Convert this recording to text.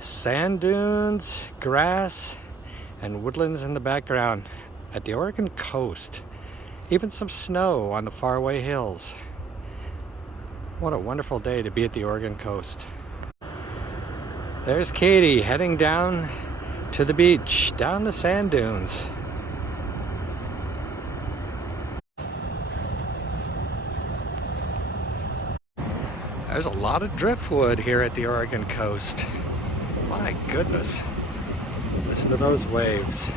Sand dunes, grass, and woodlands in the background at the Oregon coast. Even some snow on the faraway hills. What a wonderful day to be at the Oregon coast. There's Katie heading down to the beach, down the sand dunes. There's a lot of driftwood here at the Oregon coast. My goodness. Listen to those waves.